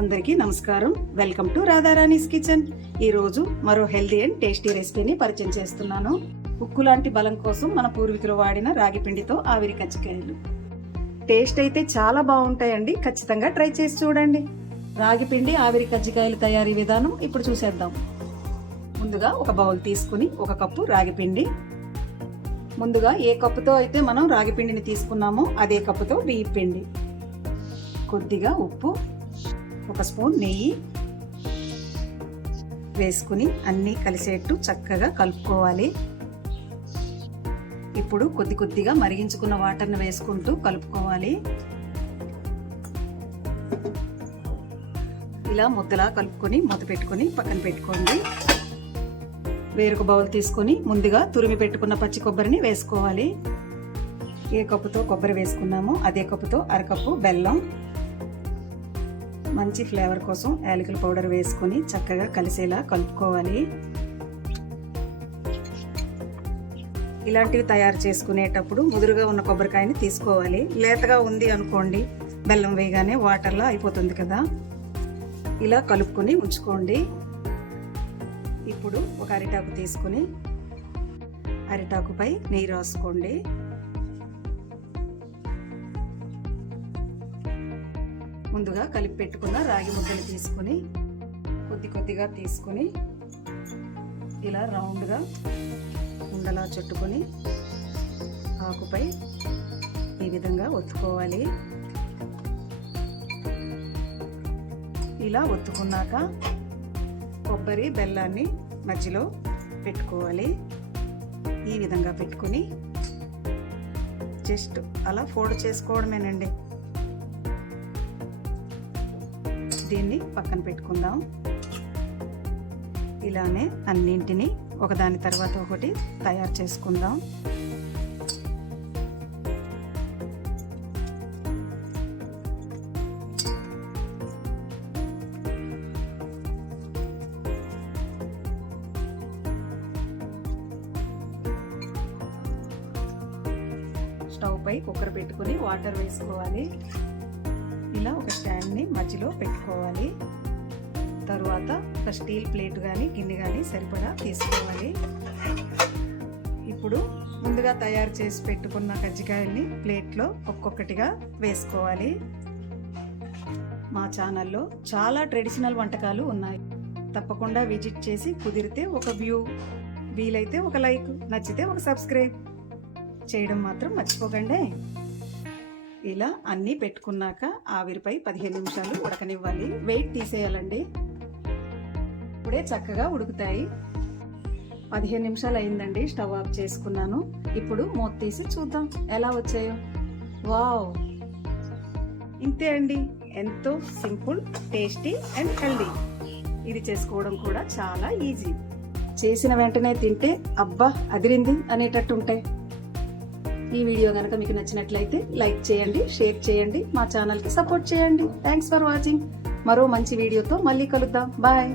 అందరికీ నమస్కారం. Welcome to Radharani's kitchen. ఈరోజు మరో హెల్దీ అండ్ టేస్టీ రెసిపీని పరిచయం చేస్తున్నాను. ఉక్కు లాంటి బలం కోసం మన పూర్వీకులు వాడిన రాగి పిండితో ఆవిరి కజ్జికాయలు. టేస్ట్ అయితే చాలా బాగుంటాయండి. ఖచ్చితంగా ట్రై చేసి చూడండి. రాగి పిండి ఆవిరి కజ్జికాయలు తయారీ విధానం ఇప్పుడు చూసేద్దాం. ముందుగా ఒక బౌల్ తీసుకుని 1 కప్పు రాగి పిండి, ముందుగా ఏ కప్పుతో అయితే మనం రాగి పిండిని తీసుకున్నామో అదే కప్పుతో బియ్యం పిండి, కొద్దిగా ఉప్పు, 1 స్పూన్ నెయ్యి వేసుకుని అన్నీ కలిసేట్టు చక్కగా కలుపుకోవాలి. ఇప్పుడు కొద్దిగా మరిగించుకున్న వాటర్ని వేసుకుంటూ కలుపుకోవాలి. ఇలా ముద్దలా కలుపుకొని మూత పెట్టుకొని పక్కన పెట్టుకోండి. వేరొక బౌల్ తీసుకొని ముందుగా తురిమి పెట్టుకున్న పచ్చి కొబ్బరిని వేసుకోవాలి. ఏ కప్పుతో కొబ్బరి వేసుకున్నామో అదే కప్పుతో 1/2 కప్పు బెల్లం, మంచి ఫ్లేవర్ కోసం యాలకుల పౌడర్ వేసుకొని చక్కగా కలిసేలా కలుపుకోవాలి. ఇలాంటివి తయారు చేసుకునేటప్పుడు ముదురుగా ఉన్న కొబ్బరికాయని తీసుకోవాలి. లేతగా ఉంది అనుకోండి, బెల్లం వేయగానే వాటర్లా అయిపోతుంది కదా. ఇలా కలుపుకొని ఉంచుకోండి. ఇప్పుడు ఒక అరిటాకు తీసుకుని అరిటాకుపై నెయ్యి రాసుకోండి. ముందుగా కలిపి పెట్టుకున్న రాగి ముద్దలు తీసుకొని కొద్దిగా తీసుకొని ఇలా రౌండ్గా ఉండలా చుట్టుకొని ఆకుపై ఈ విధంగా ఒత్తుకోవాలి. ఇలా ఒత్తుకున్నాక కొబ్బరి బెల్లాన్ని మధ్యలో పెట్టుకోవాలి. ఈ విధంగా పెట్టుకొని జస్ట్ అలా ఫోల్డ్ చేసుకోవడమేనండి. దీన్ని పక్కన పెట్టుకుందాం. ఇలానే అన్నింటినీ ఒకదాని తర్వాత ఒకటి తయారు చేసుకుందాం. స్టవ్ పై కుక్కర్ పెట్టుకుని వాటర్ వేసుకోవాలి. ఇలా ఒక స్టాండ్ని మధ్యలో పెట్టుకోవాలి. తరువాత ఒక స్టీల్ ప్లేట్ కానీ గిన్నె కానీ సరిపడా తీసుకోవాలి. ఇప్పుడు ముందుగా తయారు చేసి పెట్టుకున్న కజ్జికాయల్ని ప్లేట్లో ఒక్కొక్కటిగా వేసుకోవాలి. మా ఛానల్లో చాలా ట్రెడిషనల్ వంటకాలు ఉన్నాయి. తప్పకుండా విజిట్ చేసి కుదిరితే ఒక వ్యూ, వీలైతే ఒక లైక్, నచ్చితే ఒక సబ్స్క్రైబ్ చేయడం మాత్రం మర్చిపోకండి. ఇలా అన్నీ పెట్టుకున్నాక ఆవిరిపై 15 నిమిషాలు ఉడకనివ్వాలి. వెయిట్ తీసేయాలండి. ఇప్పుడే చక్కగా ఉడుకుతాయి. 15 నిమిషాలు అయిందండి. స్టవ్ ఆఫ్ చేసుకున్నాను. ఇప్పుడు మూత తీసి చూద్దాం ఎలా వచ్చాయో. వావ్, ఇంతే అండి. ఎంతో సింపుల్, టేస్టీ అండ్ హెల్దీ. ఇది చేసుకోవడం కూడా చాలా ఈజీ. చేసిన వెంటనే తింటే అబ్బా అదిరింది అనేటట్టు ఉంటాయి. ఈ వీడియో కనుక మీకు నచ్చినట్లయితే లైక్ చేయండి, షేర్ చేయండి, మా ఛానల్కి సపోర్ట్ చేయండి. Thanks for watching. మరో మంచి వీడియోతో మళ్ళీ కలుద్దాం. బాయ్.